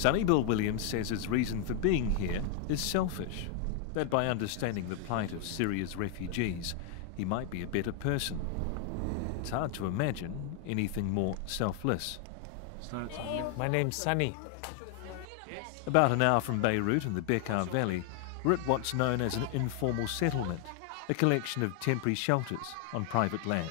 Sonny Bill Williams says his reason for being here is selfish, that by understanding the plight of Syria's refugees, he might be a better person. It's hard to imagine anything more selfless. My name's Sonny. About an hour from Beirut in the Bekaa Valley, we're at what's known as an informal settlement, a collection of temporary shelters on private land.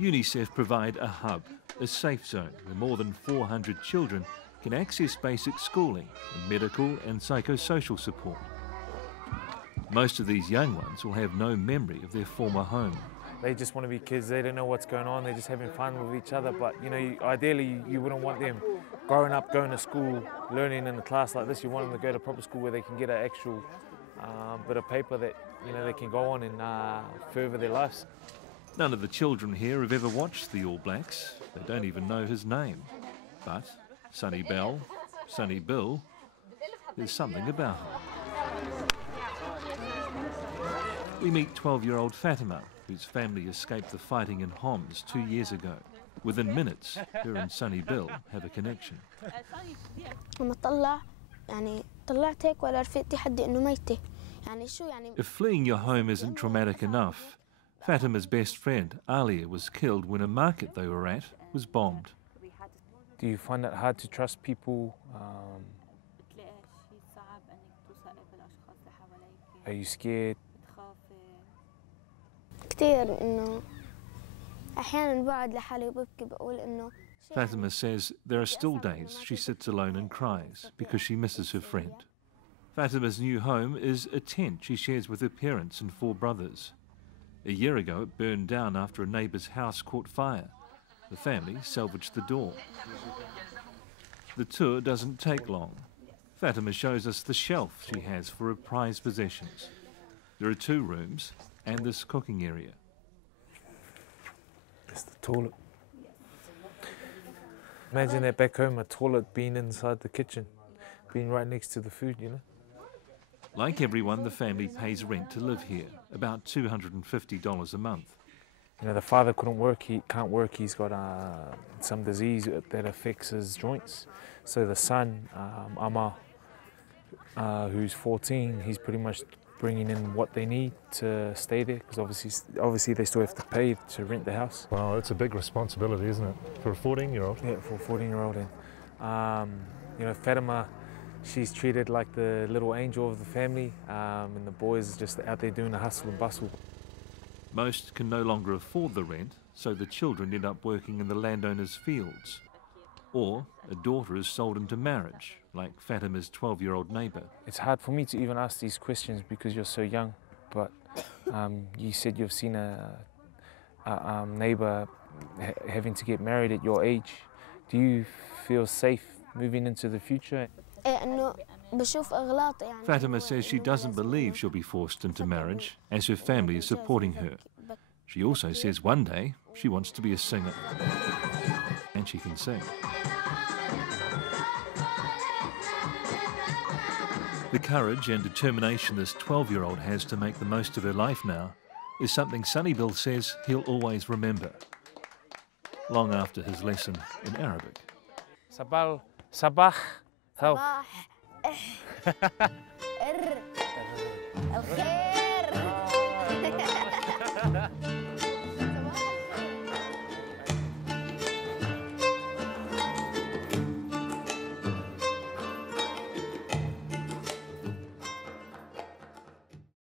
UNICEF provide a hub, a safe zone where more than 400 children can access basic schooling and medical and psychosocial support. Most of these young ones will have no memory of their former home. They just want to be kids, they don't know what's going on, they're just having fun with each other, but you know, ideally you wouldn't want them growing up, going to school, learning in a class like this. You want them to go to proper school where they can get an actual bit of paper that they can go on and further their lives. None of the children here have ever watched the All Blacks. They don't even know his name. But Sonny Bill, there's something about him. We meet 12-year-old Fatima, whose family escaped the fighting in Homs 2 years ago. Within minutes, her and Sonny Bill have a connection. If fleeing your home isn't traumatic enough, Fatima's best friend, Alia, was killed when a market they were at was bombed. Do you find it hard to trust people? Are you scared? Fatima says there are still days she sits alone and cries because she misses her friend. Fatima's new home is a tent she shares with her parents and 4 brothers. A year ago it burned down after a neighbour's house caught fire. The family salvaged the door. The tour doesn't take long. Fatima shows us the shelf she has for her prized possessions. There are 2 rooms and this cooking area. It's the toilet. Imagine that back home, a toilet being inside the kitchen, being right next to the food, you know. Like everyone, the family pays rent to live here, about $250 a month. You know, the father couldn't work, he can't work, he's got some disease that affects his joints. So the son, Amma, who's 14, he's pretty much bringing in what they need to stay there, because obviously they still have to pay to rent the house. Wow, it's a big responsibility, isn't it, for a 14-year-old? Yeah, for a 14-year-old. And you know, Fatima, she's treated like the little angel of the family, and the boys are just out there doing the hustle and bustle. Most can no longer afford the rent, so the children end up working in the landowner's fields. Or a daughter is sold into marriage, like Fatima's 12-year-old neighbour. It's hard for me to even ask these questions because you're so young, but you said you've seen a neighbour having to get married at your age. Do you feel safe moving into the future? Fatima says she doesn't believe she'll be forced into marriage, as her family is supporting her. She also says one day she wants to be a singer. And she can sing. The courage and determination this 12-year-old has to make the most of her life now is something Sonny Bill says he'll always remember, long after his lesson in Arabic. Sabah, help.